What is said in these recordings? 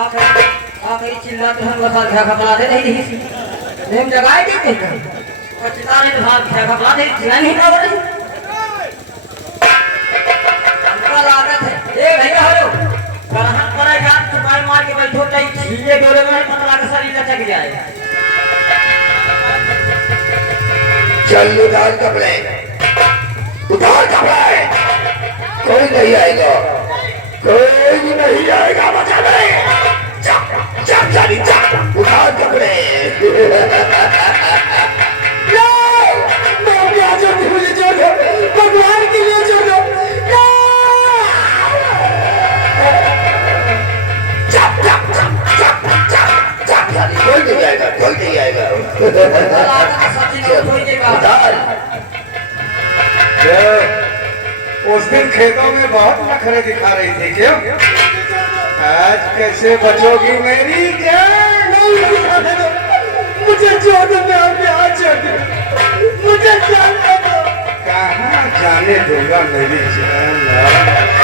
आखिरी चिल्लाते हम बता क्या खपला दे नहीं थी नेम जगाए देते हैं और चिताने तो हाथ क्या खपला दे चिल्ला नहीं था बड़ी अंकल लागत है ए भैया हेलो कहां पर है यार तुम्हारे मार के बैठो नहीं छीले डोले में पता लगा शरीर लचक जाए चल उतार कपड़े कोई नहीं आएगा कोई नहीं आएगा बचा नहीं चल जानी चल उतार कपड़े मुझे छोड़ो भगवान के लिए छोड़ो कोई नहीं आएगा कोई नहीं आएगा उस दिन खेतों में बहुत नखरे दिखा रही थी क्यों? आज कैसे बचोगी मेरी जान? मुझे छोड़ दो मुझे जाने दो कहाँ जाने दूंगा मेरी जान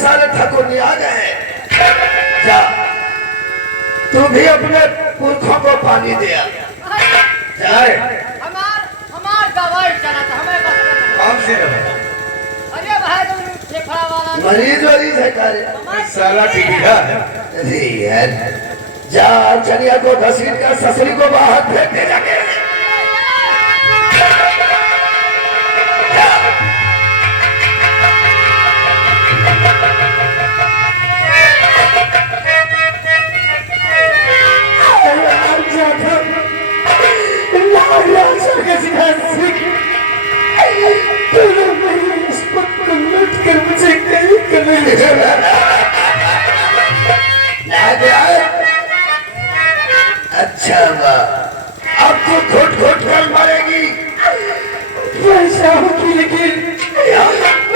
सारे ठाकुर नहीं आ गए जा तू भी अपने पुरखों को पानी दिया जाए हमार दवाई चला था हमें बस कौन सी दवाई? अरे भाई तुम फेफड़ा वाला मरीज है कार्य साला टीका अरे यार जा चनिया को घसीट कर ससुरी को बाहर फेंक दे जाके अच्छा अब तो घुट घुट कर मरेगी पैसा होगी लेकिन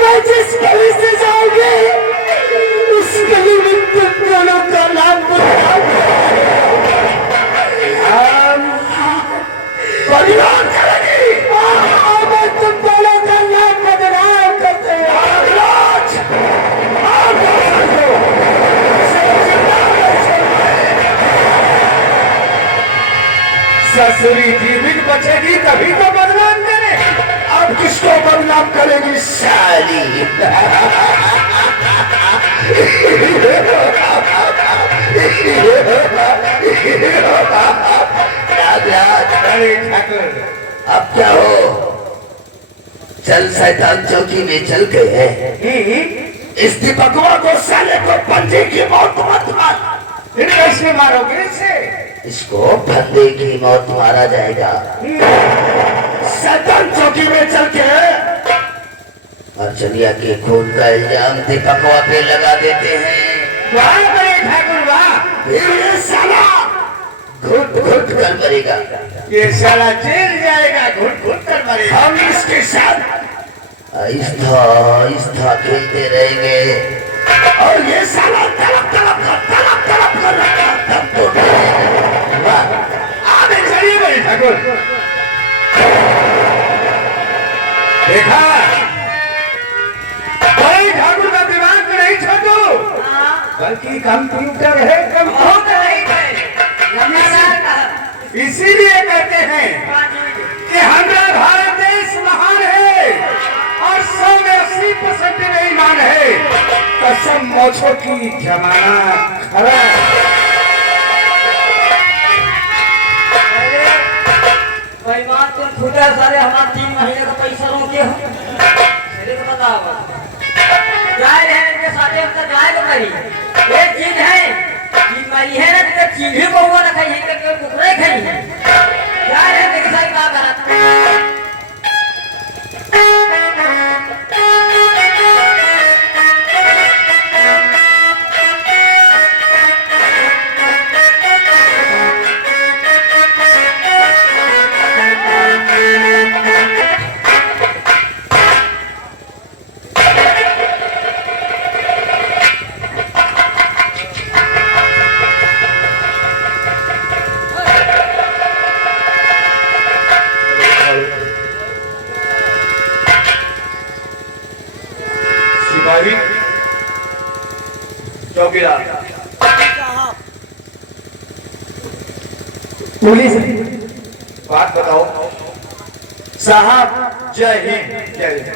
मैं जिस गली से जाऊंगी उस गली में तुम दोनों का नाम परिवार करेगी मैं तुम दोनों का नाम बदनाम करते हैं ससुरी जीवित बचेगी तभी तो बदनाम करे अब किसको बदनाम करेगी साली अब क्या हो चल शैतान चौकी में चल गए इस दीपकवा को साले को पंजे की मौत मत मार कैसे मारोगे इसे? इसको फंदे की मौत मारा जाएगा शैतान चौकी में चल के और चलिया के खून का इल्जाम दीपकवा पे लगा देते हैं वाह बड़े ठाकुर वाह फिर ये साला घुट घुट कर मरेगा ये साला जेल जाएगा घुट घुट कर मरेगा हम इसके साथ आहिस्ता आहिस्ता खेलते रहेंगे और ये साला तड़प तड़प कर रखा तब तो आगे चलिए बड़े ठाकुर देखा बड़े ठाकुर का दिमाग तो नहीं छोटू बल्कि कंप्यूटर है कंप्यूटर इसीलिए कहते हैं कि हमारा भारत देश महान है और 100 में 80% बेईमान है कसम मोछों की जमाना खरा बेईमान तुम खुदा सारे हमारा 3 महीने का पैसा रोके हो मेरे को बताओ जाए रहने के साथे हम तो जाए तो करी एक चीज है चीज मारी है ना तो चीज ही को हुआ रखा है करके कुकरे खाई है जाए रहने के साथ का करा सिपाही चौकीदार पुलिस बात बताओ। साहब जय हिंद। जय हिंद।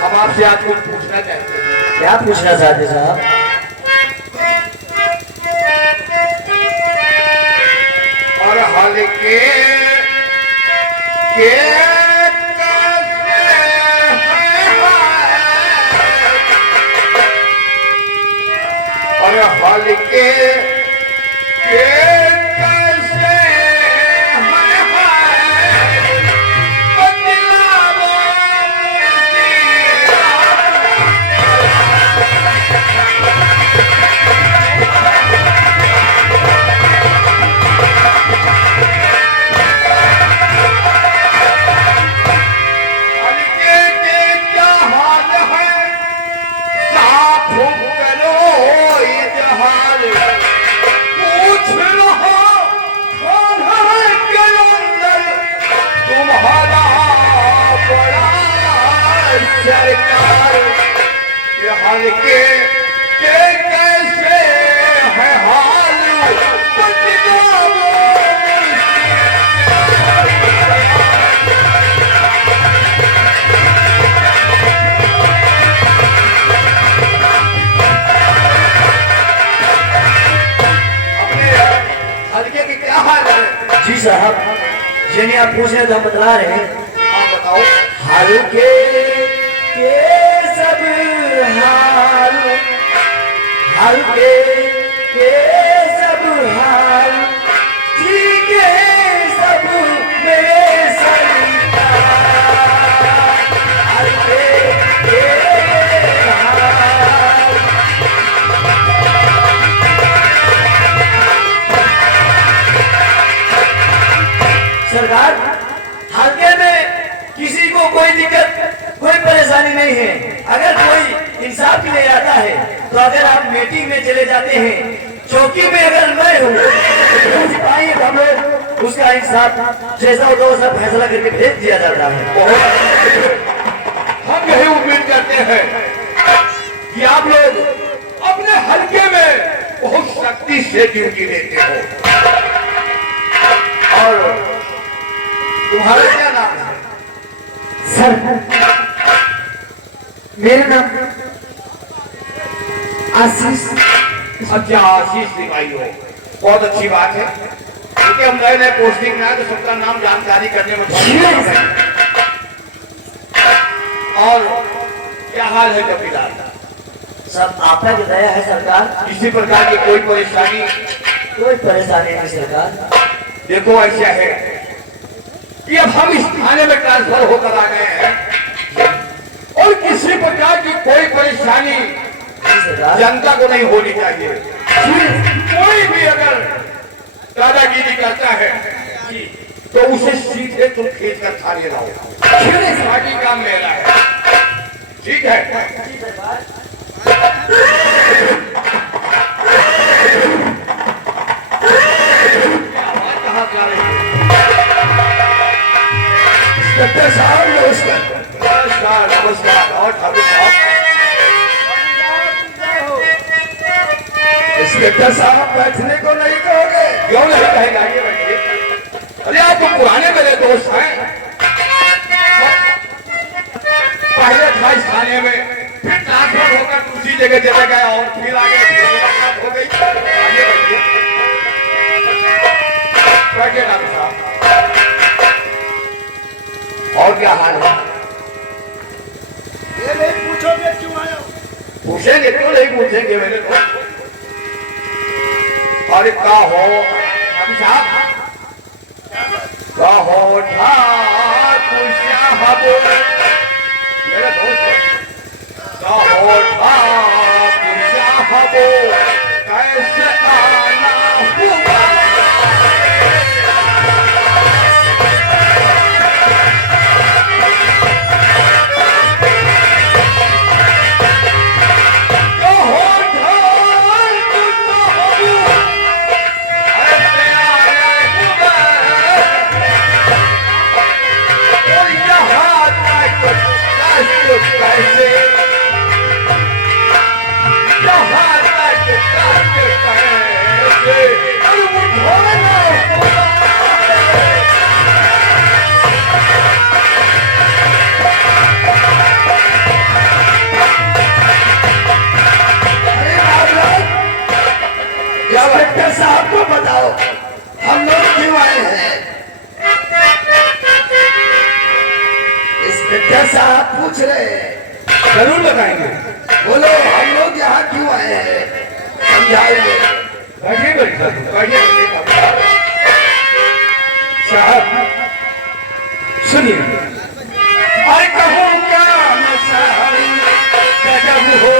हम आपसे आज कुछ पूछना चाहते हैं। क्या पूछना चाहते साहब? और हल्के के और हल्के के कैसे सरकार ये हाल के कैसे है हाल अपने हल्के की क्या हाल है? जी साहब, जिन्हें आप पूछ रहे तो हम बतला रहे हैं। आप बताओ। हल्के के सब हाल, हल्के के सब हाल, ठीक है सब मेरे सरकार, हल्के के हाल। सरकार, हल्के में किसी को कोई दिक्कत, कोई परेशानी नहीं है। अगर कोई इंसाफ के लिए आता है तो अगर आप मीटिंग में चले जाते हैं, चौकी में अगर मैं हूँ तो सिपाही हम लोग उसका इंसाफ जैसा हो तो वैसा फैसला करके भेज दिया जाता है। हम यही उम्मीद करते हैं कि आप लोग अपने हल्के में बहुत सख्ती से ड्यूटी देते हो। और तुम्हारा क्या नाम है? सर, मेरा नाम आशीष। अच्छा, आशीष सिपाही हो, बहुत अच्छी बात है। क्योंकि हम नए नए पोस्टिंग में आए तो सबका नाम जानकारी करने में बहुत है। और क्या हाल है कपिलाल? सब आपका जो दया है सरकार, किसी प्रकार की कोई परेशानी? कोई परेशानी नहीं सरकार। देखो ऐसा है कि अब हम इस थाने में ट्रांसफर होकर आ गए हैं और किसी प्रकार की कोई परेशानी जनता को नहीं होनी चाहिए। कोई भी अगर दादागिरी करता है तो उसे सीधे तुम खींच कर थाने लाओ। पार्टी का मेला है, ठीक है? डॉक्टर साहब नमस्कार। नमस्कार। नमस्कार। और ठाकुर साहब? इंस्पेक्टर साहब बैठने को नहीं कहोगे? क्यों नहीं कहेगा? ये बैठिए। अरे आप तो पुराने मेरे दोस्त हैं। पहले था इस थाने में, फिर ट्रांसफर होकर दूसरी जगह चले गए और फिर आगे मुलाकात हो गई। आइए बैठिए। बैठिए डॉक्टर साहब। और क्या हाल है? ये नहीं पूछोगे क्यों आए हो? पूछेंगे, क्यों नहीं पूछेंगे मेरे को। अरे का हो डॉक्टर साहब? का हो ठाकुर साहब? मेरे दोस्त का हो ठाकुर साहब? कैसे आना हुआ? कैसे जरूर बताएंगे। बोलो हम लोग यहाँ क्यों आए हैं, समझाएंगे। बैठिए बैठिए साहब, सुनिए। और कहूँ क्या मसाई गजब हो,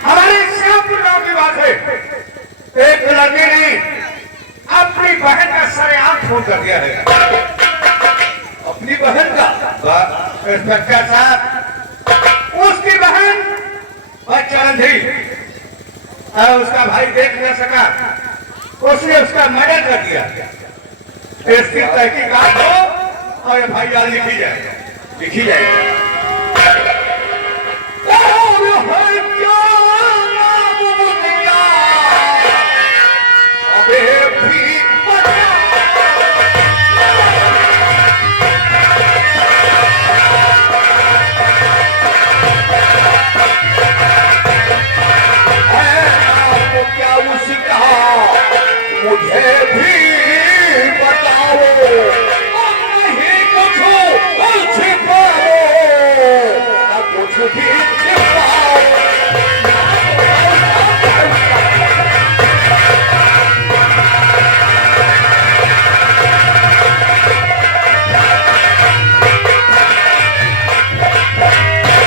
हमारे श्यामपुर गांव की बात है। एक लड़के ने अपनी बहन का सरेआम फोन कर दिया है। अपनी बहन का? इंस्पेक्टर साहब, उसकी बहन बच्चन थी और उसका भाई देख न सका, उसने उसका मर्डर कर दिया। इसकी तहकीकात हो और FIR लिखी जाएगी। मुझे भी बताओ, नहीं कुछ छिपाओ, ना कुछ भी छिपाओ।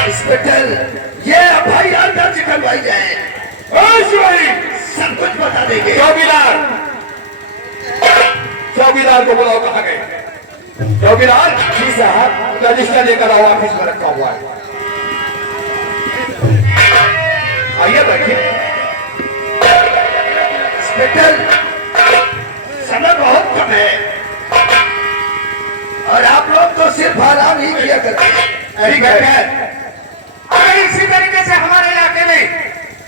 इंस्पेक्टर, ये FIR दर्ज करवाई जाए। सब कुछ बता देंगे। चौकीदार को बुलाओ, कहाँ गए? चौकीदार जी साहब, रजिस्टर लेकर आओ, ऑफिस में रखा हुआ है। आइए बैठिए। इंस्पेक्टर, समय बहुत कम है और आप लोग तो सिर्फ आराम ही किया करते हैं। ठीक है, अगर इसी तरीके से हमारे इलाके में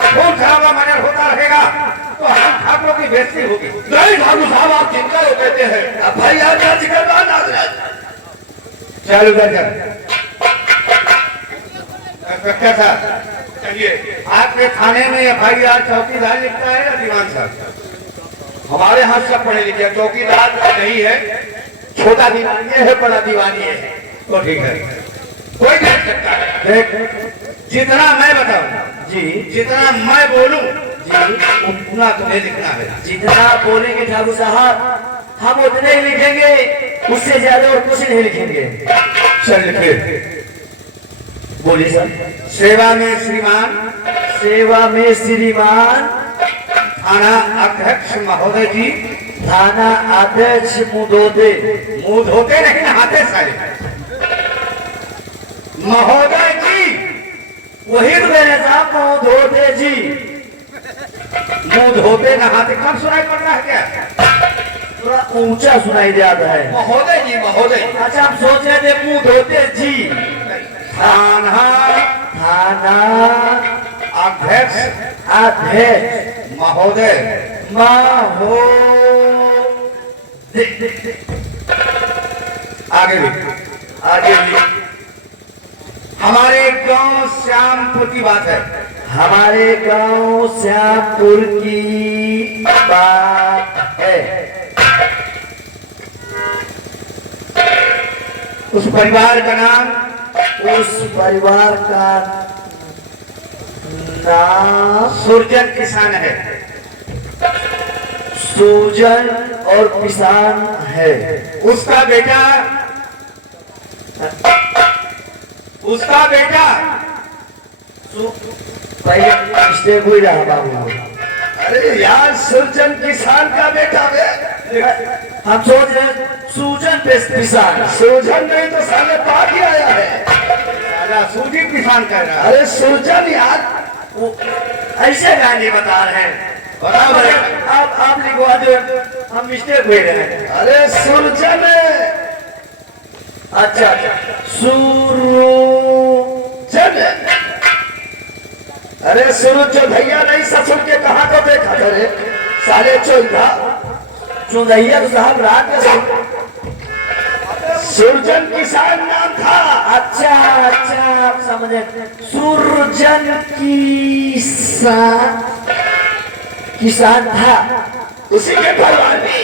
खून खराबा मर्डर होता रहेगा तो हम ठाकुरों की बेइज्जती होगी। नहीं ठाकुर साहब, आप चिंता लो कहते हैं। FIR दर्ज करवा नागराज। चल उधर चल। इंस्पेक्टर साहब चलिए। आपके थाने में FIR चौकीदार लिखता है या दीवान साहब? हमारे यहाँ सब पढ़े लिखे। चौकीदार नहीं है, छोटा दीवान ये है, बड़ा दीवानी है। तो ठीक है, कोई देख सकता है। देख, जितना मैं बताऊं जी, जितना मैं बोलूं जी, उतना तुम्हें लिखना है। जितना बोलेंगे ठाकुर साहब हम उतने ही लिखेंगे, उससे ज्यादा और कुछ नहीं लिखेंगे। चल लिखे। बोलिए सर। सेवा में श्रीमान, सेवा में श्रीमान, थाना अध्यक्ष महोदय जी। थाना अध्यक्ष मुंह धोते नहीं नहाते सारे। महोदय जी, वही तो मेरे साहब मुंह धोते जी। मुंह धोते नहाते कब सुनाई पड़ रहा है क्या? थोड़ा ऊंचा सुनाई देता है। महोदय जी, महोदय। अच्छा, आप सोच रहे थे मुंह धोते जी। थाना अध्यक्ष महोदय। आगे भी हमारे गांव श्यामपुर की बात है। हमारे गांव श्यामपुर की बात है। उस परिवार का नाम, उस परिवार का नाम सुरजन किसान है। सूजन और किसान है। उसका बेटा पहले मिस्टेक हुई रहा बाबू। अरे यार सुरजन किसान का बेटा है। हम सोच रहे सूजन पे किसान। सुरजन नहीं तो साले बाकी आया है। साला सूजी किसान कह रहा है। अरे सुरजन यार, वो ऐसे गाने बता रहे हैं। बराबर है। आप लिखवा दो, हम मिस्टेक हुए रहे। अरे सुरजन अच्छा सुरजन। अरे सूरज जो भैया नहीं ससुर के कहाँ को देखा था रे साले चौथा। चुंदैया तो साहब रात में सुरजन किसान नाम था। अच्छा आप समझे। सुरजन किसान था। उसी के परिवार में,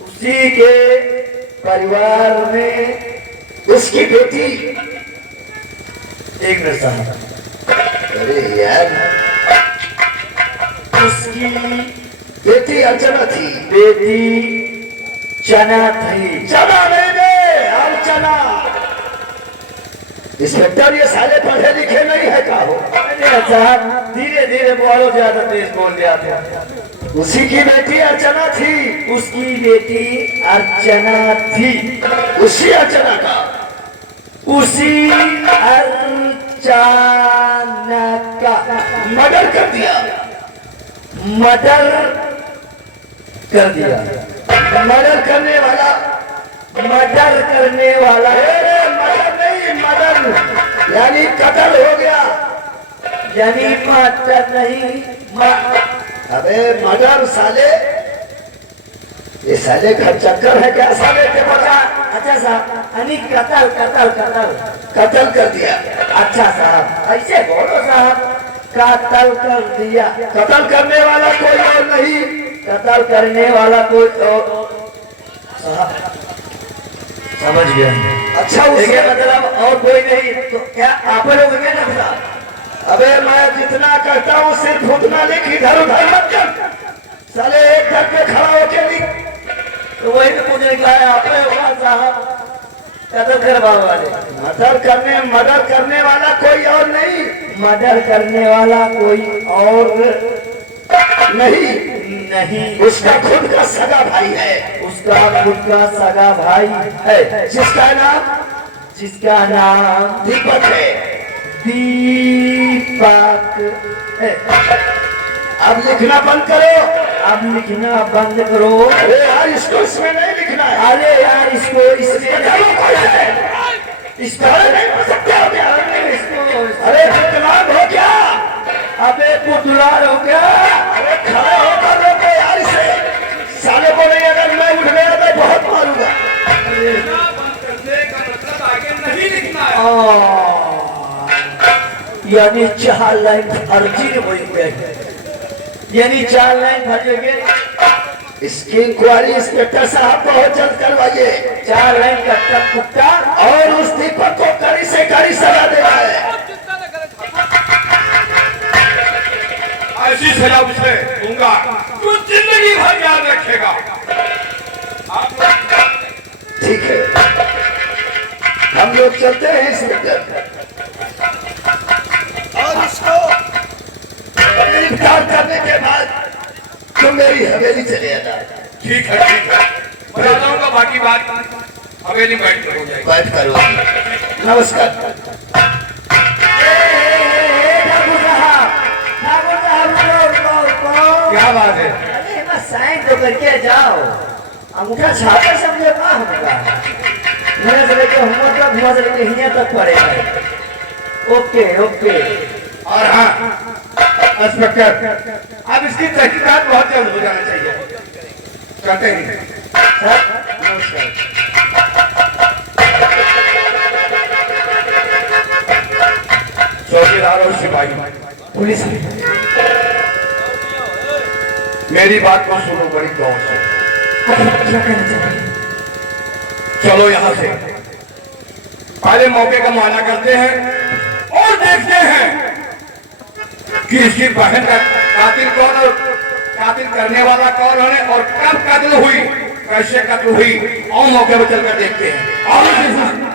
उसी के परिवार में उसकी बेटी। एक मिनट साहब। अरे यार, उसकी बेटी अर्चना थी। बेटी चना थी। चना नहीं दे, अर्चना। इंस्पेक्टर ये साले पढ़े लिखे नहीं है का हो। साहब धीरे धीरे बोलो, ज्यादा तेज बोल दिया था। उसी की बेटी अर्चना थी। उसकी बेटी अर्चना थी। उसी अर्चना का उसी अर्चना का मर्डर कर दिया। मर्डर कर दिया। मर्डर करने वाला, मर्डर करने वाला। मर्डर नहीं, मर्डर यानी कत्ल हो गया। यानी मर्डर नहीं, अबे मर्डर साले, ये साले घर चक्कर है क्या साले के पता। अच्छा साहब, यानी कत्ल कर दिया। अच्छा साहब ऐसे बोलो साहब, कत्ल कर दिया। कत्ल करने वाला कोई और नहीं। कत्ल करने वाला कोई और। साहब समझ गया। अच्छा देखिए उसे मतलब और कोई नहीं तो क्या आप लोग क्या लगता। अबे मैं जितना कहता हूँ सिर्फ उतना लिख, इधर उधर मत कर। साले एक घर पे खड़ा होके लिख। तो वही तो पूछने का है आप होगा साहब। कत्ल करवाने वाले, मर्डर करने वाला कोई और नहीं। मर्डर करने वाला कोई और नहीं, उसका खुद का सगा भाई है। उसका खुद का सगा भाई है। जिसका नाम दीपक है। दीपक है। अब लिखना बंद करो। अब लिखना बंद करो। अरे यार इसको इसमें नहीं लिखना है। अरे यार इसको इसमें इसका नहीं हो सकता हो क्या? इसको अरे विकलांग हो क्या? अबे पुतला हो गया। अरे खड़े होकर रोको यार इसे। साले को नहीं, अगर मैं उठ गया तो बहुत मारूंगा। यानी 4 लाइन फर्जी ने बोल गया। यानी 4 लाइन फर्जी गए। इसकी इंक्वायरी इंस्पेक्टर साहब बहुत जल्द करवाइए। 4 लाइन कट्टा कुत्ता और उस दीपक को कड़ी से कड़ी सजा देना है। ऐसी सजा उसे दूंगा तो जिंदगी भर याद रखेगा। ठीक है, हम लोग चलते हैं इंस्पेक्टर। और इसको गिरफ्तार करने के बाद तुम मेरी हवेली चले आना। ठीक है बता दूंगा, बाकी बात हवेली बैठ कर हो जाएगी। बात करो। नमस्कार। क्या बात है? अरे बस साइन तो करके जाओ। अंगूठा छापा समझे का होगा। मेरे से लेके हुआ से लेके हिया तक पड़ेगा। ओके। और हाँ इंस्पेक्टर, अब इसकी तहकीकात बहुत जल्द हो जाना चाहिए। चलते हैं सर नमस्कार। चौकीदार और सिपाही, पुलिस मेरी बात को सुनो बड़ी गौर से। क्या कहना चाहते हैं? चलो यहाँ से पहले मौके का मुआयना करते हैं और देखते हैं कि इसकी बहन का कातिल कौन और कातिल करने वाला कौन है और कब कत्ल हुई, कैसे कत्ल हुई, और मौके पर चलकर देखते हैं। और